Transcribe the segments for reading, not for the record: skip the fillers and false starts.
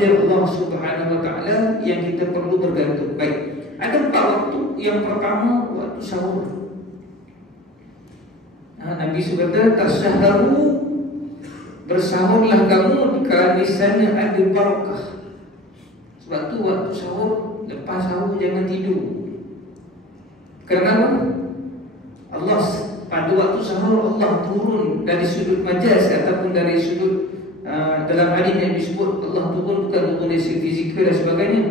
takdir Allah Subhanahu wa taala yang kita perlu bergantung. Baik. Ada 4 waktu. Yang pertama waktu sahur. Nabi kata tasahharu, bersahurlah kamu kerana di sana ada barakah. Sebab tu waktu sahur, lepas sahur jangan tidur. Kenapa? Allah pada waktu sahur Allah turun dari sudut majaz ataupun dari sudut dalam hadis yang disebut Allah turun bukan turun dari segi fizikal dan sebagainya,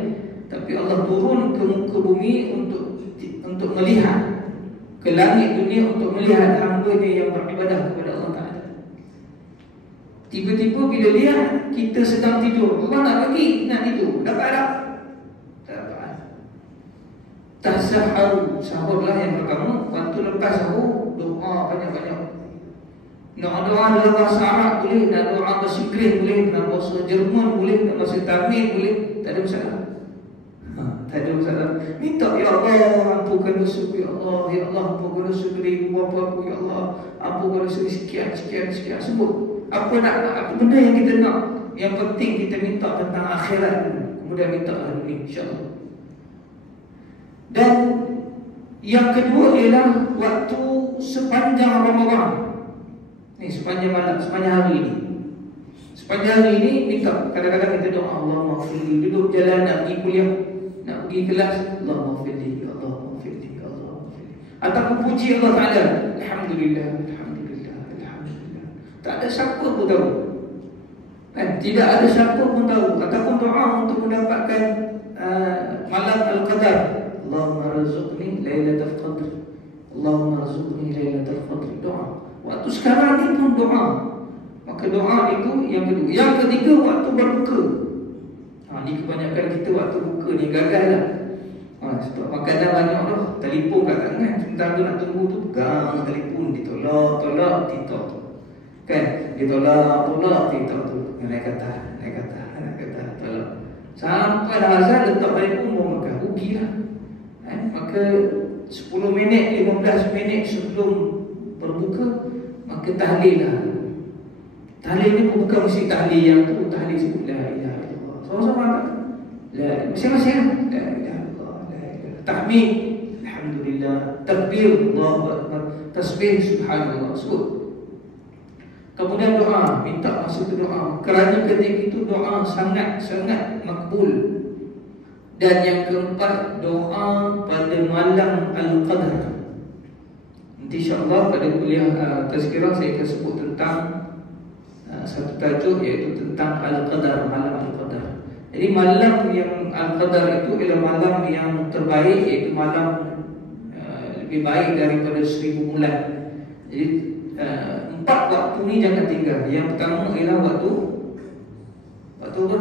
tapi Allah turun ke muka bumi untuk melihat ke langit dunia, untuk melihat hamba-Nya yang beribadah kepada Allah Ta'ala. Tiba-tiba bila lihat kita sedang tidur, Allah nak bagi nak tidur, dapat tak? Tak dapat. Tasahharu, sahurlah yang pertama. Waktu lepas sahur doa banyak-banyak. Nak doa dalam bahasa Arab boleh, nak doa bahasa Inggeris boleh, nak bahasa Jerman boleh, nak bahasa Tamil boleh, tak ada masalah. Tak ada masalah. Minta, ya Allah ampunkan dosa ya Allah, ya Allah ampunkan dosa ibu bapa aku, ya Allah ampunkan dosa sekian sebut. Apa benda yang kita nak. Yang penting kita minta tentang akhirat dulu, kemudian minta hari ini insya-Allah. Dan yang kedua ialah waktu sepanjang Ramadan. Ni sepanjang malam, sepanjang hari ini. Sepanjang hari ini minta, kadang-kadang kita doa Allah maghfirli, duduk jalan nak pergi kuliah, nak pergi kelas, Allah maghfirli, Allah maghfirli, Allah maghfirli. Ataupun puji Allah Ta'ala, Alhamdulillah, Alhamdulillah, Alhamdulillah. Tak ada siapa pun tahu, kan? Tidak ada siapa pun tahu. Ataupun doa untuk mendapatkan malam Al-Qadar, Allahumma razuqni Lailatul Qadr, Allahumma razuqni Lailatul Qadr. Doa waktu sekarang ni pun doa. Maka doa itu yang kedua. Yang ketiga waktu berbuka. Ni kebanyakan kita waktu buka ni gagal lah. Sebab makanan banyak dah, telefon kat tangan, sebentar tu nak tunggu tu pegang telefon, ditolak TikTok tu, kan? Ditolak TikTok tu, naik kata tolak. Sampai dah azan letak telefon baru makan, rugilah. Maka 10 minit, 15 minit sebelum berbuka, maka tahlil lah. Tahlil ni bukan mesti tahlil yang tu, tahlil sebut la ilaha illallah. Sama-sama tak? La, masing-masing lah. La ilaha illallah, la ilaha. Tahmid, alhamdulillah. Takbir, Allahu akbar. Tasbih, subhanallah. Sebut. Kemudian doa, minta masa tu doa. Kerana ketika itu doa sangat-sangat makbul. Dan yang keempat, doa pada malam Al-Qadar. Nanti insya-Allah pada kuliah tazkirah saya akan sebut tentang satu tajuk, iaitu tentang Al-Qadar, malam Al-Qadar. Jadi malam yang Al-Qadar itu ialah malam yang terbaik, iaitu malam lebih baik daripada 1000 bulan. Jadi 4 waktu ni jangan tinggal. Yang pertama ialah waktu apa?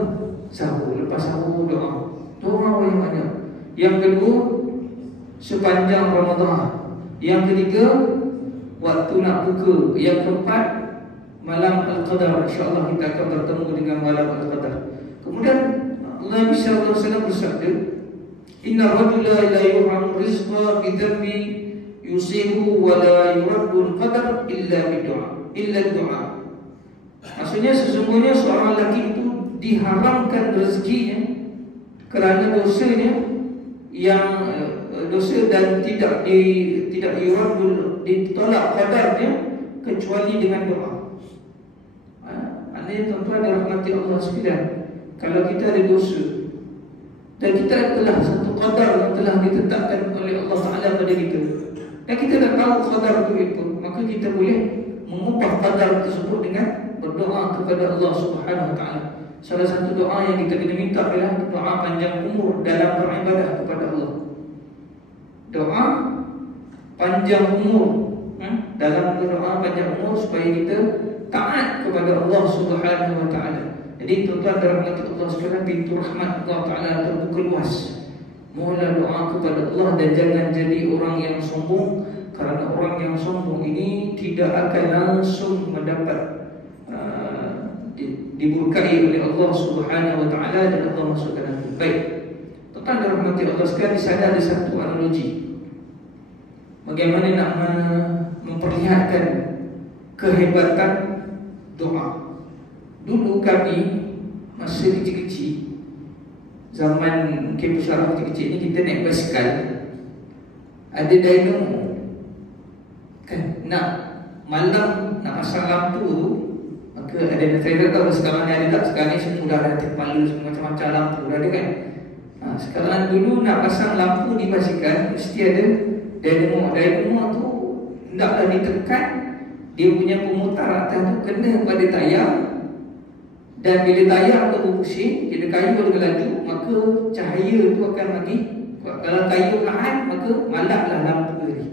Sahur. Lepas sahur doa yang banyak. Yang kedua sepanjang Ramadan. Yang ketiga waktu nak buka. Yang keempat malam Al-Qadar. InsyaAllah kita akan bertemu dengan malam Al-Qadar. Kemudian Nabi sallallahu alaihi wasallam bersabda, Inna rajula la yu'amu rizqa bidhambi yusibu wa la yuraddu al-qadar illa du'a. Maksudnya sesungguhnya seorang lelaki itu diharamkan rezekinya kerana dosanya yang dosa dan tidak yuraddu, ditolak qadarnya kecuali dengan doa. Maknanya tuan-tuan dan rahmati Allah sekalian, kalau kita ada dosa dan kita telah satu qadar yang telah ditetapkan oleh Allah Ta'ala pada kita, dan kita dah tahu qadar itu, maka kita boleh mengubah qadar tersebut dengan berdoa kepada Allah Subhanahu Wa Ta'ala. Salah satu doa yang kita kena minta adalah doa panjang umur dalam beribadah kepada Allah. Doa panjang umur, dalam berdoa panjang umur supaya kita taat kepada Allah Subhanahu Wa Ta'ala. Jadi tuan-tuan dan rahmat Allah sekalian, pintu rahmat Allah Ta'ala terbuka luas. Mohonlah doa kepada Allah dan jangan jadi orang yang sombong, kerana orang yang sombong ini tidak akan langsung mendapat diberkahi oleh Allah Subhanahu Wa Ta'ala dan Allah masukkan hati. Baik, tuan-tuan dan rahmat Allah sekalian, di sana ada satu analogi bagaimana nak memperlihatkan kehebatan doa. Dulu kami masa kecil-kecil, zaman kampus saraf kecil-kecil ni, kita naik basikal, ada dynamo kan, nak malam nak pasang lampu tu, maka ada, saya tak tahu sekarang ni ada tak, sekarang ni semua dah ada kepala, semua macam-macam lampu dah ada kan. Sekarang dulu nak pasang lampu di basikal mesti ada dynamo. Dynamo tu hendaklah ditekan, dia punya pemutar atas tu kena pada tayar, dan bila tayar tu berpusing, bila kayu bergelaju, maka cahaya tu akan bagi. Kalau kayu perlahan, maka malaplah lampu tadi.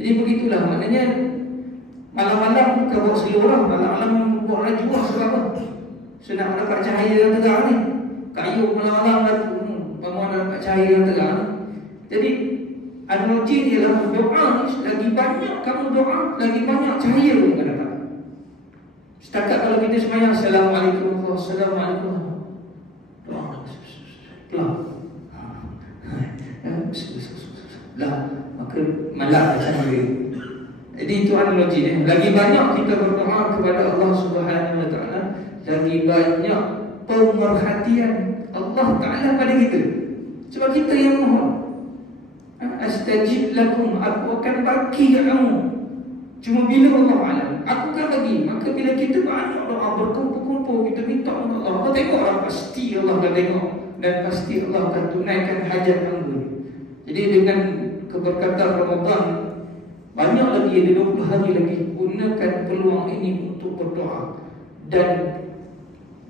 Jadi begitulah, maknanya malam-malam bukan bawa seluar lah, malam-malam bawa laju lah. Sebab apa? So nak dapat cahaya yang terang ni, kayu malam-malam nak dapat cahaya yang terang. Jadi analogi dia lah, doa ni lagi banyak kamu doa, lagi banyak cahaya yang akan dapat. Setakat kalau kita semayang Assalamualaikum, Assalamualaikum, doa pelan lah, maka malak cahaya. Jadi itu analogi dia. Lagi banyak kita berdoa kepada Allah Subhanahu Wa Taala, lagi banyak pemerhatian Allah Taala pada kita. Sebab kita yang mohon, astajib lakum, aku akan bagi kamu. Cuma bila Allah alam, aku akan bagi. Maka bila kita banyak doa, berkumpul-kumpul, kita minta Allah, Allah tengoklah, pasti Allah akan tengok, dan pasti Allah akan tunaikan hajat hamba. Jadi dengan keberkatan Ramadan, banyak lagi, ada 20 hari lagi, gunakan peluang ini untuk berdoa. Dan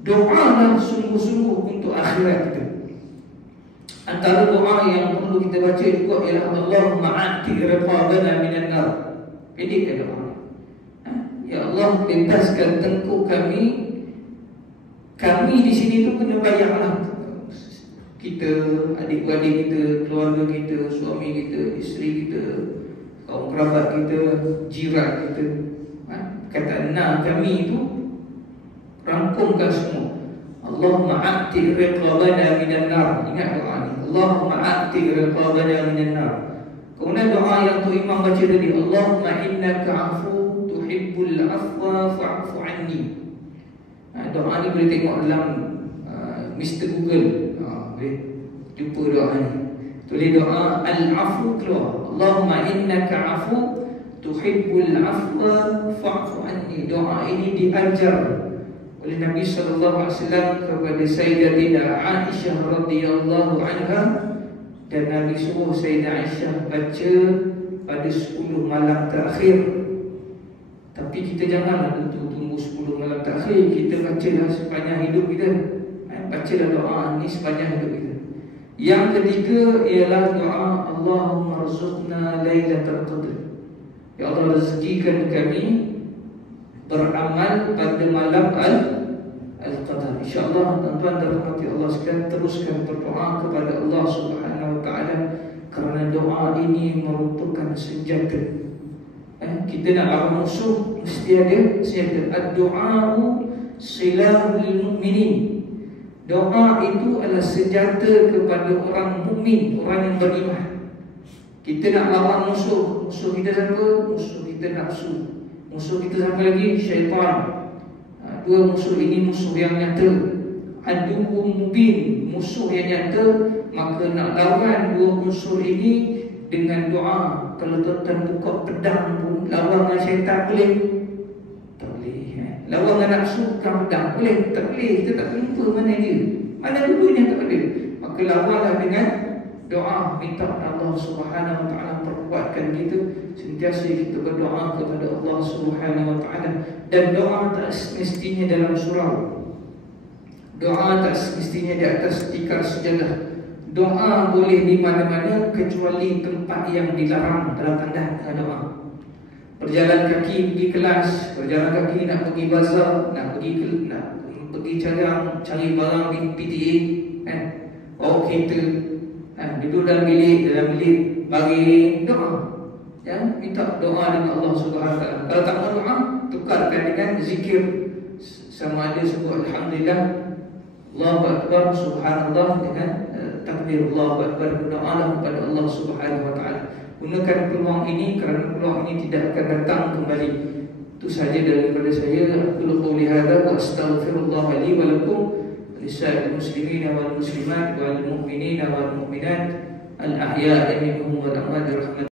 doalah sungguh-sungguh untuk akhirat kita. Antara doa yang perlu kita baca juga ialah Allahumma a'ti riqabana minan nar. Pendek doa. Ya Allah, bebaskan tengkuk kami. Kami di sini tu kena bayarlah. Kita, adik-beradik kita, keluarga kita, suami kita, isteri kita, kaum kerabat kita, jiran kita. Kata enam kami itu rangkumkan semua. Allahumma a'ti riqabana minan nar. Ingat doa ni, Allahumma a'ti riqabana minan nar. Kemudian doa yang tu imam baca tadi, Allahumma innaka afu tuhibbul afwa fa'fu anni. Doa ni boleh tengok dalam Mr. Google, boleh jumpa doa ni. Tulis doa al-afu keluar, Allahumma innaka afu tuhibbul afwa fa'fu anni. Doa ini diajar oleh Nabi sallallahu alaihi wasallam kepada Sayyidatina Aisyah radhiyallahu anha, dan Nabi suruh Sayyidah Aisyah baca pada 10 malam terakhir. Tapi kita janganlah tunggu 10 malam terakhir, kita bacalah sepanjang hidup kita. Bacalah doa ni sepanjang hidup kita. Yang ketiga ialah doa Allahumma rzuqna lailatul qadr. Ya Allah, rezekikan kami beramal pada malam Al-Qadar. InsyaAllah tuan-tuan dan rahmati Allah sekalian, teruskan berdoa kepada Allah Subhanahu Wa Taala, kerana doa ini merupakan senjata. Kita nak lawan musuh, mesti ada senjata. Ad-du'a'u silahul mu'minin. Doa itu adalah senjata kepada orang mukmin, orang yang beriman. Kita nak lawan musuh. Musuh kita siapa? Musuh kita nafsu. Musuh kita siapa lagi? Syaitan. Dua musuh ini musuh yang nyata. Aduhum mubin, musuh yang nyata. Maka nak lawan dua musuh ini dengan doa. Kalau tuan-tuan buka pedang pun, lawan dengan syaitan boleh? Tak boleh. Lawan dengan nafsu bukan pedang, boleh? Tak boleh. Kita tak jumpa mana dia, mana dulunya, tak ada. Maka lawanlah dengan doa. Minta Allah Subhanahu Wa Taala perkuatkan kita, sentiasa kita berdoa kepada Allah Subhanahu Wa Taala. Dan doa tak semestinya dalam surau. Doa tak semestinya di atas tikar sejadah. Doa boleh di mana-mana kecuali tempat yang dilarang dalam tanda doa. Berjalan kaki pergi kelas, berjalan kaki nak pergi bazar, nak pergi cari barang di PTA, bawa kereta, duduk dalam bilik bagi doa. Ya, minta doa dengan Allah Subhanahu Wa Taala. Kalau tak mau doa, tukarkan dengan zikir. Sama ada sebut alhamdulillah, Allahu akbar, subhanallah, dengan takbir Allahu akbar. Berdoalah kepada Allah Subhanahu Wa Taala. Gunakan peluang ini, kerana peluang ini tidak akan datang kembali. Itu saja daripada saya. Aku qouli hadza wa astaghfirullah li wa lakum. lisa'il muslimina wal muslimat wal mu'minina wal mu'minat al ahya'i minhum wal amwat rahmatan